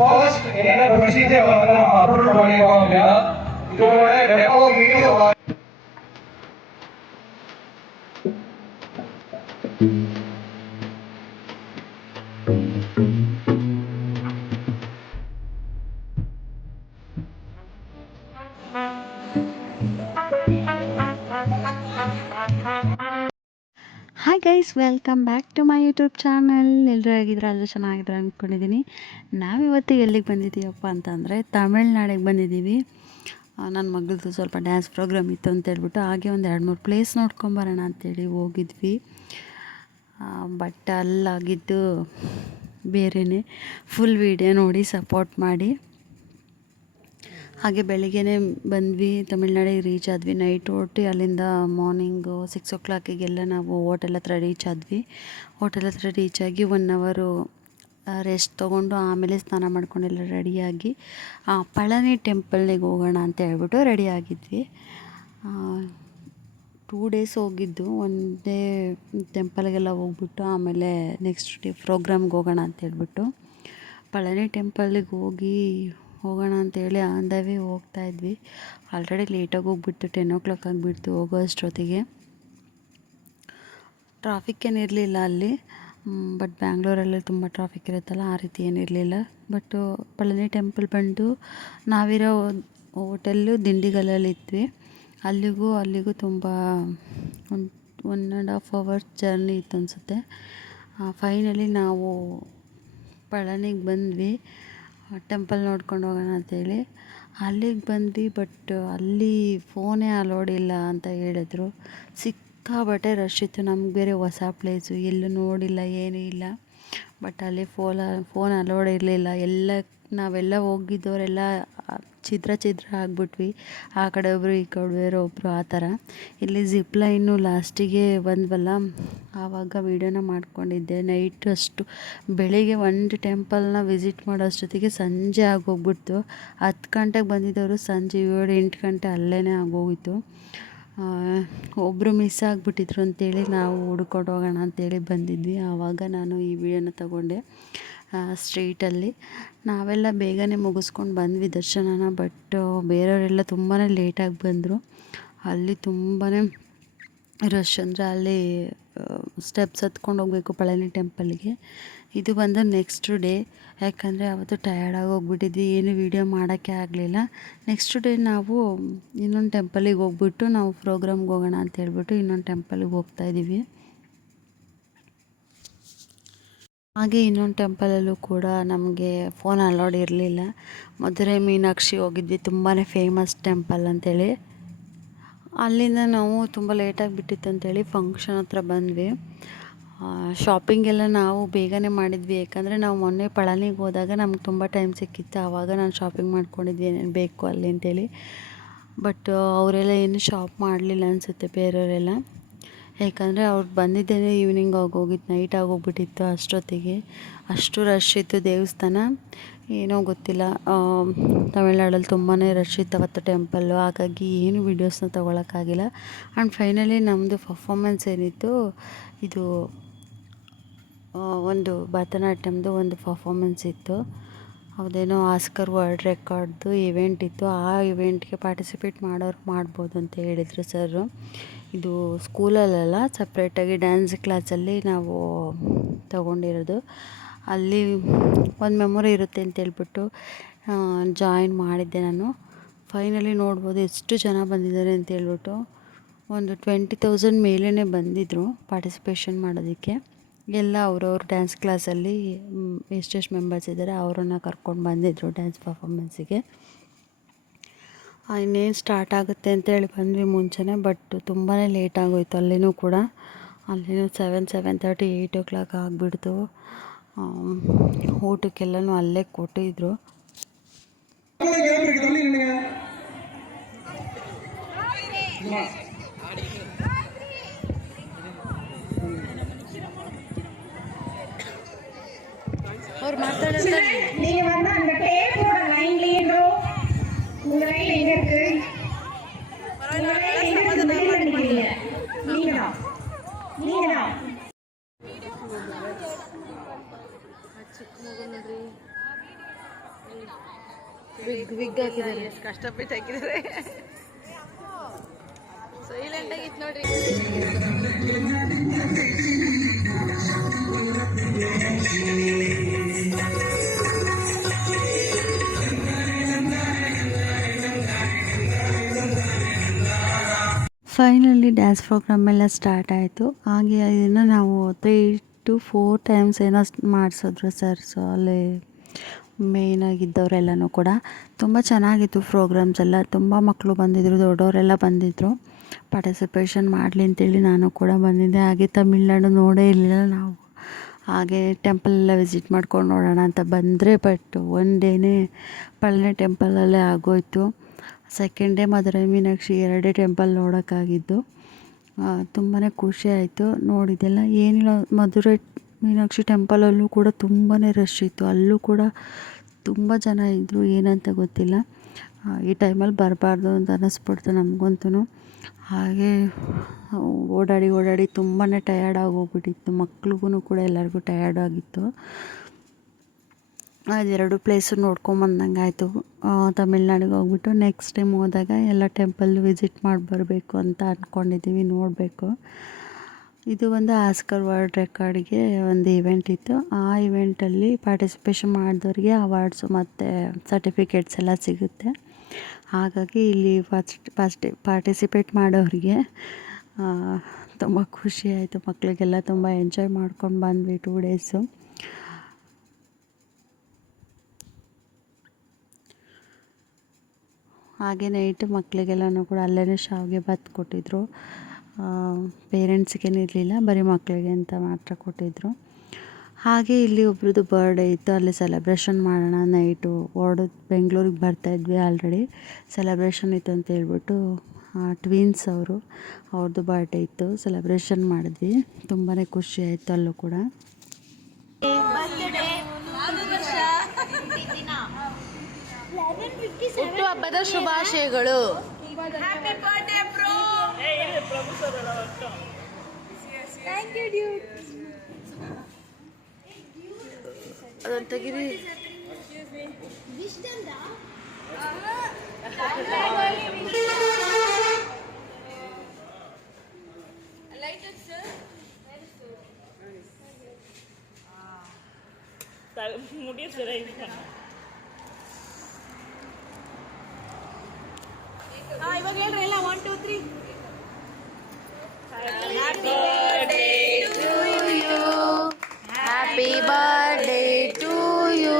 First ಏನೆಲ್ಲ procedure upload ಮಾಡಿಲ್ಲ ಇದು demo video hi guys, welcome back to my YouTube channel. ಎಲ್ಲರೂ ಹೇಗಿದ್ರೆ ಎಲ್ಲರೂ ಚೆನ್ನಾಗಿದ್ರೆ ಅಂದ್ಕೊಂಡಿದ್ದೀನಿ. ನಾವಿವತ್ತು ಎಲ್ಲಿಗೆ ಬಂದಿದ್ದೀವಪ್ಪ ಅಂತಂದರೆ ತಮಿಳ್ನಾಡಿಗೆ ಬಂದಿದ್ದೀವಿ. ನನ್ನ ಮಗಳದ್ದು ಸ್ವಲ್ಪ ಡ್ಯಾನ್ಸ್ ಪ್ರೋಗ್ರಾಮ್ ಇತ್ತು ಅಂತೇಳ್ಬಿಟ್ಟು ಹಾಗೆ ಒಂದು 2-3 ಪ್ಲೇಸ್ ನೋಡ್ಕೊಂಬರೋಣ ಅಂತೇಳಿ ಹೋಗಿದ್ವಿ. ಬಟ್ ಅಲ್ಲಾಗಿದ್ದು ಬೇರೆಯೇ. ಫುಲ್ ವೀಡಿಯೋ ನೋಡಿ ಸಪೋರ್ಟ್ ಮಾಡಿ. ಹಾಗೆ ಬೆಳಿಗ್ಗೆನೇ ಬಂದ್ವಿ, ತಮಿಳ್ನಾಡಿಗೆ ರೀಚ್ ಆದ್ವಿ. ನೈಟ್ ಹೊರಟು ಅಲ್ಲಿಂದ ಮಾರ್ನಿಂಗು 6 o'clock ನಾವು ಹೋಟೆಲ್ ಹತ್ರ ರೀಚ್ ಆದ್ವಿ. ಹೋಟೆಲ್ ಹತ್ರ ರೀಚ್ ಆಗಿ 1 hour ರೆಸ್ಟ್ ತೊಗೊಂಡು ಆಮೇಲೆ ಸ್ನಾನ ಮಾಡ್ಕೊಂಡೆಲ್ಲ ರೆಡಿಯಾಗಿ ಪಳನಿ ಟೆಂಪಲ್ನಿಗೆ ಹೋಗೋಣ ಅಂತ ಹೇಳ್ಬಿಟ್ಟು ರೆಡಿ ಆಗಿದ್ವಿ. 2 days ಹೋಗಿದ್ದು. ಒಂದು ಡೇ ಟೆಂಪಲ್ಗೆಲ್ಲ ಹೋಗ್ಬಿಟ್ಟು ಆಮೇಲೆ ನೆಕ್ಸ್ಟ್ ಡೇ ಪ್ರೋಗ್ರಾಮ್ಗೆ ಹೋಗೋಣ ಅಂತ ಹೇಳ್ಬಿಟ್ಟು ಪಳನಿ ಟೆಂಪಲ್ಗೆ ಹೋಗೋಣ ಅಂತೇಳಿ ಆನ್ ದ ವೇ ಹೋಗ್ತಾಯಿದ್ವಿ. ಆಲ್ರೆಡಿ ಲೇಟಾಗಿ ಹೋಗ್ಬಿಟ್ಟು 10 o'clock ಆಗಿಬಿಡ್ತು ಹೋಗೋ ಅಷ್ಟೊತ್ತಿಗೆ. ಟ್ರಾಫಿಕ್ ಏನಿರಲಿಲ್ಲ ಅಲ್ಲಿ, ಬಟ್ ಬ್ಯಾಂಗ್ಳೂರಲ್ಲಿ ತುಂಬ ಟ್ರಾಫಿಕ್ ಇರುತ್ತಲ್ಲ, ಆ ರೀತಿ ಏನಿರಲಿಲ್ಲ. ಬಟ್ ಪಳನಿ ಟೆಂಪಲ್ ಬಂದು ನಾವಿರೋ ಹೋಟೆಲ್ಲು ದಿಂಡಿಗಲಲ್ಲಿ ಇದ್ವಿ. ಅಲ್ಲಿಗೂ ತುಂಬ ಒಂದು 1.5 hours ಜರ್ನಿ ಇತ್ತು ಅನಿಸುತ್ತೆ. ಫೈನಲಿ ನಾವು ಪಳನಿಗೆ ಬಂದ್ವಿ, ಟೆಂಪಲ್ ನೋಡ್ಕೊಂಡು ಹೋಗೋಣ ಅಂತೇಳಿ. ಅಲ್ಲಿಗೆ ಬಂದ್ವಿ, ಬಟ್ ಅಲ್ಲಿ ಫೋನೇ ಅಲೋಡ್ ಇಲ್ಲ ಅಂತ ಹೇಳಿದ್ರು. ಸಿಕ್ಕಾಬಟ್ಟೆ ರಶ್ ಇತ್ತು. ನಮ್ಗೆ ಬೇರೆ ಹೊಸ ಪ್ಲೇಸು, ಎಲ್ಲೂ ನೋಡಿಲ್ಲ, ಏನೂ ಇಲ್ಲ. ಬಟ್ ಅಲ್ಲಿ ಫೋನ್ ಅಲೋಡ್ ಇರಲಿಲ್ಲ. ನಾವೆಲ್ಲ ಹೋಗಿದ್ದವರೆಲ್ಲ ಛಿದ್ರ ಆಗಿಬಿಟ್ವಿ. ಆ ಕಡೆ ಒಬ್ಬರು, ಈ ಕಡೆ ಒಬ್ಬರು, ಆ ಥರ. ಇಲ್ಲಿ ಜಿಪ್ ಲೈನು ಲಾಸ್ಟಿಗೆ ಬಂದ್ವಲ್ಲ, ಆವಾಗ ವೀಡಿಯೋನ ಮಾಡ್ಕೊಂಡಿದ್ದೆ. ನೈಟ್ ಅಷ್ಟು ಬೆಳಿಗ್ಗೆ ಒಂದು ಟೆಂಪಲ್ನ ವಿಸಿಟ್ ಮಾಡೋ ಅಷ್ಟೊತ್ತಿಗೆ ಸಂಜೆ ಆಗೋಗ್ಬಿಡ್ತು. 10 ಗಂಟೆಗೆ ಬಂದಿದ್ದವರು ಸಂಜೆ 7-8 ಗಂಟೆ ಅಲ್ಲೇ ಆಗೋಗಿತ್ತು. ಒಬ್ಬರು ಮಿಸ್ ಆಗಿಬಿಟ್ಟಿದ್ರು ಅಂತೇಳಿ ನಾವು ಹುಡ್ಕೊಂಡು ಹೋಗೋಣ ಅಂತೇಳಿ ಬಂದಿದ್ವಿ. ಆವಾಗ ನಾನು ಈ ವಿಡಿಯೋನ ತಗೊಂಡೆ ಸ್ಟ್ರೀಟಲ್ಲಿ. ನಾವೆಲ್ಲ ಬೇಗನೆ ಮುಗಿಸ್ಕೊಂಡು ಬಂದ್ವಿ ದರ್ಶನನ. ಬಟ್ ಬೇರೆಯವರೆಲ್ಲ ತುಂಬಾ ಲೇಟಾಗಿ ಬಂದರು. ಅಲ್ಲಿ ತುಂಬಾ ರಶ್, ಅಂದರೆ ಅಲ್ಲಿ ಸ್ಟೆಪ್ಸ್ ಹತ್ಕೊಂಡು ಹೋಗಬೇಕು ಪಳನಿ ಟೆಂಪಲ್ಗೆ. ಇದು ಬಂದು ನೆಕ್ಸ್ಟ್ ಡೇ, ಯಾಕಂದರೆ ಅವತ್ತು ಟಯರ್ಡಾಗಿ ಹೋಗ್ಬಿಟ್ಟಿದ್ವಿ, ಏನು ವೀಡಿಯೋ ಮಾಡೋಕ್ಕೆ ಆಗಲಿಲ್ಲ. ನೆಕ್ಸ್ಟ್ ಡೇ ನಾವು ಇನ್ನೊಂದು ಟೆಂಪಲಿಗೆ ಹೋಗ್ಬಿಟ್ಟು ನಾವು ಪ್ರೋಗ್ರಾಮ್ಗೆ ಹೋಗೋಣ ಅಂತ ಹೇಳ್ಬಿಟ್ಟು ಇನ್ನೊಂದು ಟೆಂಪಲಿಗೆ ಹೋಗ್ತಾಯಿದ್ದೀವಿ. ಹಾಗೆ ಇನ್ನೊಂದು ಟೆಂಪಲಲ್ಲೂ ಕೂಡ ನಮಗೆ ಫೋನ್ ಅಲೋಡ್ ಇರಲಿಲ್ಲ. ಮಧುರೈ ಮೀನಾಕ್ಷಿ ಹೋಗಿದ್ವಿ, ತುಂಬಾ ಫೇಮಸ್ ಟೆಂಪಲ್ ಅಂತೇಳಿ. ಅಲ್ಲಿಂದ ನಾವು ತುಂಬ ಲೇಟಾಗಿ ಬಿಟ್ಟಿತ್ತು ಅಂತೇಳಿ ಫಂಕ್ಷನ್ ಹತ್ರ ಬಂದ್ವಿ. ಶಾಪಿಂಗೆಲ್ಲ ನಾವು ಬೇಗನೆ ಮಾಡಿದ್ವಿ, ಯಾಕಂದರೆ ನಾವು ಮೊನ್ನೆ ಪಳನಿಗೆ ಹೋದಾಗ ನಮ್ಗೆ ತುಂಬ ಟೈಮ್ ಸಿಕ್ಕಿತ್ತು. ಆವಾಗ ನಾನು ಶಾಪಿಂಗ್ ಮಾಡ್ಕೊಂಡಿದ್ವಿ ಏನೇನು ಬೇಕು ಅಲ್ಲಿ ಅಂತೇಳಿ. ಬಟ್ ಅವರೆಲ್ಲ ಏನು ಶಾಪ್ ಮಾಡಲಿಲ್ಲ ಅನಿಸುತ್ತೆ ಬೇರೆಯವರೆಲ್ಲ, ಯಾಕಂದರೆ ಅವ್ರು ಬಂದಿದ್ದೇನೆ ಈವ್ನಿಂಗ್ ಆಗೋಗಿತ್ತು, ನೈಟ್ ಆಗೋಗ್ಬಿಟ್ಟಿತ್ತು. ಅಷ್ಟೊತ್ತಿಗೆ ಅಷ್ಟು ರಶ್ ಇತ್ತು ದೇವಸ್ಥಾನ, ಏನೋ ಗೊತ್ತಿಲ್ಲ. ತಮಿಳ್ನಾಡಲ್ಲಿ ತುಂಬಾ ರಶ್ ಇತ್ತು ಅವತ್ತು ಟೆಂಪಲ್ಲು, ಹಾಗಾಗಿ ಏನು ವೀಡಿಯೋಸ್ನ ತೊಗೊಳಕ್ಕಾಗಿಲ್ಲ. ಆ್ಯಂಡ್ ಫೈನಲಿ ನಮ್ಮದು ಪರ್ಫಾಮೆನ್ಸ್ ಏನಿತ್ತು, ಇದು ಒಂದು ಭರತನಾಟ್ಯಮ್ದು ಒಂದು ಪರ್ಫಾಮೆನ್ಸ್ ಇತ್ತು. ಅದೇನೋ ಆಸ್ಕರ್ ವರ್ಲ್ಡ್ ರೆಕಾರ್ಡ್ದು ಇವೆಂಟ್ ಇತ್ತು. ಆ ಇವೆಂಟ್ಗೆ ಪಾರ್ಟಿಸಿಪೇಟ್ ಮಾಡೋರು ಮಾಡ್ಬೋದು ಅಂತ ಹೇಳಿದರು ಸರು. ಇದು ಸ್ಕೂಲಲ್ಲ, ಸಪ್ರೇಟಾಗಿ ಡ್ಯಾನ್ಸ್ ಕ್ಲಾಸಲ್ಲಿ ನಾವು ತಗೊಂಡಿರೋದು. ಅಲ್ಲಿ ಒಂದು ಮೆಮೊರಿ ಇರುತ್ತೆ ಅಂತೇಳ್ಬಿಟ್ಟು ಜಾಯಿನ್ ಮಾಡಿದ್ದೆ ನಾನು. ಫೈನಲಿ ನೋಡ್ಬೋದು ಎಷ್ಟು ಜನ ಬಂದಿದ್ದಾರೆ ಅಂತೇಳ್ಬಿಟ್ಟು. ಒಂದು 20,000 ಮೇಲೇ ಬಂದಿದ್ದರು ಪಾರ್ಟಿಸಿಪೇಷನ್ ಮಾಡೋದಕ್ಕೆ. ಎಲ್ಲ ಅವ್ರವ್ರ ಡ್ಯಾನ್ಸ್ ಕ್ಲಾಸಲ್ಲಿ ಎಷ್ಟೆಷ್ಟು ಮೆಂಬರ್ಸ್ ಇದ್ದಾರೆ ಅವರನ್ನು ಕರ್ಕೊಂಡು ಬಂದಿದ್ದರು ಡ್ಯಾನ್ಸ್ ಪರ್ಫಾಮೆನ್ಸಿಗೆ. ಇನ್ನೇನು ಸ್ಟಾರ್ಟ್ ಆಗುತ್ತೆ ಅಂತೇಳಿ ಬಂದ್ವಿ ಮುಂಚೆನೇ, ಬಟ್ ತುಂಬಾ ಲೇಟ್ ಆಗೋಯ್ತು. ಅಲ್ಲಿನೂ ಕೂಡ 7:30 8 o'clock ಆಗಿಬಿಡ್ತು. ಊಟಕ್ಕೆಲ್ಲನೂ ಅಲ್ಲೇ ಕೊಟ್ಟಿದ್ರು. ಅವ್ರು மாட்டாங்க நீங்க வந்து அந்த டேப்போட லைன் லீடரோ உங்க லைன் எங்க இருக்கு பரவாயில்லை சமாதானம் பண்ணிக்கிறீங்க நீங்கடா ಚಿಕ್ಕ ಮಗು ನೋಡ್ರಿ ವಿಗ್ ಹಾಕಿದ್ದಾರೆ. ಕಷ್ಟಪಟ್ಟು ಹಾಕಿದ್ದಾರೆ. ಸೈಲೆಂಟ್ ಆಗಿತ್ತು ನೋಡ್ರಿ. ಫೈನಲಿ ಡ್ಯಾನ್ಸ್ ಪ್ರೋಗ್ರಾಮ್ ಎಲ್ಲ ಸ್ಟಾರ್ಟ್ ಆಯಿತು. ಹಾಗೆ ಇದನ್ನು ನಾವು 3 to 4 ಟೈಮ್ಸ್ ಏನೋ ಮಾಡಿಸಿದ್ರು ಸರ್. ಸೊ ಅಲ್ಲಿ ಮೇಯ್ನಾಗಿದ್ದವರೆಲ್ಲನೂ ಕೂಡ ತುಂಬ ಚೆನ್ನಾಗಿತ್ತು ಪ್ರೋಗ್ರಾಮ್ಸ್ ಎಲ್ಲ. ತುಂಬ ಮಕ್ಕಳು ಬಂದಿದ್ದರು, ದೊಡ್ಡವರೆಲ್ಲ ಬಂದಿದ್ದರು. ಪಾರ್ಟಿಸಿಪೇಷನ್ ಮಾಡಲಿ ಅಂತೇಳಿ ನಾನು ಕೂಡ ಬಂದಿದ್ದೆ. ಹಾಗೆ ತಮಿಳ್ನಾಡು ನೋಡೇ ಇರಲಿಲ್ಲ ನಾವು. ಹಾಗೆ ಟೆಂಪಲ್ ಎಲ್ಲ ವಿಸಿಟ್ ಮಾಡ್ಕೊಂಡು ನೋಡೋಣ ಅಂತ ಬಂದರೆ, ಬಟ್ ಒನ್ ಡೇನೇ ಪಳನಿ ಟೆಂಪಲಲ್ಲೇ ಆಗೋಯಿತು. Second day Madurai Meenakshi 2 temple ನೋಡೋಕ್ಕಾಗಿದ್ದು. ತುಂಬಾ ಖುಷಿ ಆಯಿತು ನೋಡಿದ್ದೆಲ್ಲ. ಏನಿಲ್ಲ, ಮಧುರೈ ಮೀನಾಕ್ಷಿ ಟೆಂಪಲಲ್ಲೂ ಕೂಡ ತುಂಬಾ ರಶ್ ಇತ್ತು. ಅಲ್ಲೂ ಕೂಡ ತುಂಬ ಜನ ಇದ್ದರು, ಏನಂತ ಗೊತ್ತಿಲ್ಲ. ಈ ಟೈಮಲ್ಲಿ ಬರಬಾರ್ದು ಅಂತ ಅನ್ನಿಸ್ಬಿಡ್ತು ನಮಗಂತೂ. ಹಾಗೆ ಓಡಾಡಿ ತುಂಬಾ ಟಯರ್ಡ್ ಆಗೋಗ್ಬಿಟ್ಟಿತ್ತು. ಮಕ್ಳಿಗೂ ಕೂಡ ಎಲ್ಲರಿಗೂ ಟಯರ್ಡ್ ಆಗಿತ್ತು. ಅದೆರಡು ಪ್ಲೇಸು ನೋಡ್ಕೊಂಬಂದಂಗೆ ಆಯಿತು. ತಮಿಳ್ನಾಡಿಗೆ ಹೋಗ್ಬಿಟ್ಟು ನೆಕ್ಸ್ಟ್ ಟೈಮ್ ಹೋದಾಗ ಎಲ್ಲ ಟೆಂಪಲ್ ವಿಸಿಟ್ ಮಾಡಿ ಬರಬೇಕು ಅಂತ ಅಂದ್ಕೊಂಡಿದ್ದೀವಿ, ನೋಡಬೇಕು. ಇದು ಒಂದು ಆಸ್ಕರ್ ವರ್ಲ್ಡ್ ರೆಕಾರ್ಡ್ಗೆ ಒಂದು ಇವೆಂಟ್ ಇತ್ತು. ಆ ಇವೆಂಟಲ್ಲಿ ಪಾರ್ಟಿಸಿಪೇಷನ್ ಮಾಡಿದವ್ರಿಗೆ ಅವಾರ್ಡ್ಸು ಮತ್ತು ಸರ್ಟಿಫಿಕೇಟ್ಸ್ ಎಲ್ಲ ಸಿಗುತ್ತೆ. ಹಾಗಾಗಿ ಇಲ್ಲಿ ಫಸ್ಟ್ ಪಾರ್ಟಿಸಿಪೇಟ್ ಮಾಡೋರಿಗೆ ತುಂಬ ಖುಷಿ ಆಯಿತು. ಮಕ್ಕಳಿಗೆಲ್ಲ ತುಂಬ ಎಂಜಾಯ್ ಮಾಡ್ಕೊಂಡು ಬಂದ್ವಿ 2 ಡೇಸು. ಹಾಗೆ ನೈಟ್ ಮಕ್ಕಳಿಗೆಲ್ಲನೂ ಕೂಡ ಅಲ್ಲೇ ಶಾವಿಗೆ ಬಾತ್ ಕೊಟ್ಟಿದ್ದರು. ಪೇರೆಂಟ್ಸ್ಗೇನಿರಲಿಲ್ಲ, ಬರೀ ಮಕ್ಕಳಿಗೆ ಅಂತ ಮಾತ್ರ ಕೊಟ್ಟಿದ್ದರು. ಹಾಗೆ ಇಲ್ಲಿ ಒಬ್ರದ್ದು ಬರ್ಡೇ ಇತ್ತು, ಅಲ್ಲಿ ಸೆಲೆಬ್ರೇಷನ್ ಮಾಡೋಣ ನೈಟು ಬೆಂಗಳೂರಿಗೆ ಬರ್ತಾಯಿದ್ವಿ. ಆಲ್ರೆಡಿ ಸೆಲೆಬ್ರೇಷನ್ ಇತ್ತು ಅಂತ ಹೇಳ್ಬಿಟ್ಟು ಟ್ವಿನ್ಸ್ ಅವ್ರದ್ದು ಬರ್ಡೇ ಇತ್ತು, ಸೆಲೆಬ್ರೇಷನ್ ಮಾಡಿದ್ವಿ. ತುಂಬಾ ಖುಷಿ ಆಯಿತು ಅಲ್ಲೂ ಕೂಡ. ಹುಟ್ಟುಹಬ್ಬದ ಶುಭಾಶಯಗಳು. ಅದನ್ನು ತೆಗಿರಿ. ಇವಾಗ ಹೇಳ್ರಿ ಎಲ್ಲ 1 2 3. Happy birthday to you, happy birthday to you,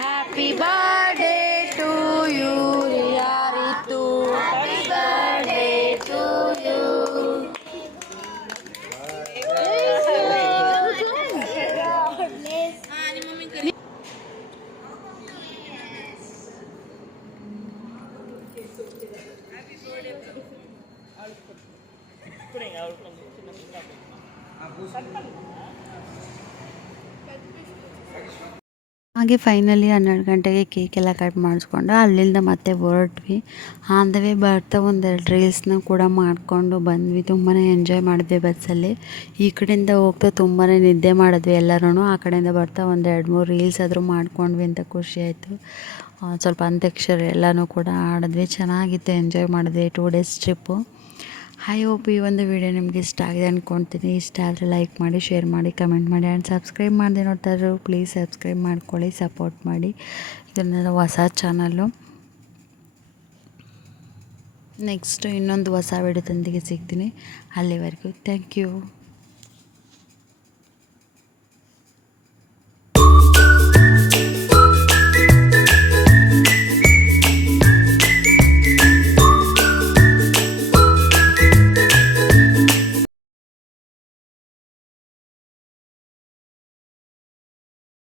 happy birthday to you ಯಾರಿತು, ಹ್ಯಾಪಿ ಬರ್ತ್ಡೇ ಟು ಯು. ಹಾಗೆ ಫೈನಲಿ 12 ಗಂಟೆಗೆ ಕೇಕ್ ಎಲ್ಲ ಕಟ್ ಮಾಡಿಸ್ಕೊಂಡು ಅಲ್ಲಿಂದ ಮತ್ತೆ ಹೊರಟ್ವಿ. ಆನ್ ದ ವೇ ಬರ್ತಾ 1-2 ರೀಲ್ಸ್ನ ಕೂಡ ಮಾಡಿಕೊಂಡು ಬಂದ್ವಿ. ತುಂಬಾ ಎಂಜಾಯ್ ಮಾಡಿದ್ವಿ ಬಸ್ಸಲ್ಲಿ. ಈ ಕಡೆಯಿಂದ ಹೋಗ್ತಾ ತುಂಬಾ ನಿದ್ದೆ ಮಾಡಿದ್ವಿ ಎಲ್ಲರೂ. ಆ ಕಡೆಯಿಂದ ಬರ್ತಾ 1-2-3 ರೀಲ್ಸ್ ಆದರೂ ಮಾಡ್ಕೊಂಡ್ವಿ ಅಂತ ಖುಷಿ ಆಯಿತು. ಸ್ವಲ್ಪ ಅಂತ್ಯಾಕ್ಷರಿ ಎಲ್ಲನೂ ಕೂಡ ಆಡಿದ್ವಿ, ಚೆನ್ನಾಗಿತ್ತು, ಎಂಜಾಯ್ ಮಾಡಿದ್ವಿ 2 ಡೇಸ್ ಟ್ರಿಪ್ಪು. ಐ ಹೋಪ್ ಈ ಒಂದು ವಿಡಿಯೋ ನಿಮಗೆ ಇಷ್ಟ ಆಗಿದೆ ಅಂದ್ಕೊಳ್ತೀನಿ. ಇಷ್ಟ ಆದರೆ ಲೈಕ್ ಮಾಡಿ, ಶೇರ್ ಮಾಡಿ, ಕಮೆಂಟ್ ಮಾಡಿ. ಆ್ಯಂಡ್ ಸಬ್ಸ್ಕ್ರೈಬ್ ಮಾಡದೆ ನೋಡ್ತಾರೋ ಪ್ಲೀಸ್ ಸಬ್ಸ್ಕ್ರೈಬ್ ಮಾಡ್ಕೊಳ್ಳಿ, ಸಪೋರ್ಟ್ ಮಾಡಿ. ಇದನ್ನೆಲ್ಲ ಹೊಸ ಚಾನಲ್ಲು. ನೆಕ್ಸ್ಟು ಇನ್ನೊಂದು ಹೊಸ ವಿಡಿಯೋದೊಂದಿಗೆ ಸಿಗ್ತೀನಿ. ಅಲ್ಲಿವರೆಗೂ ಥ್ಯಾಂಕ್ ಯು.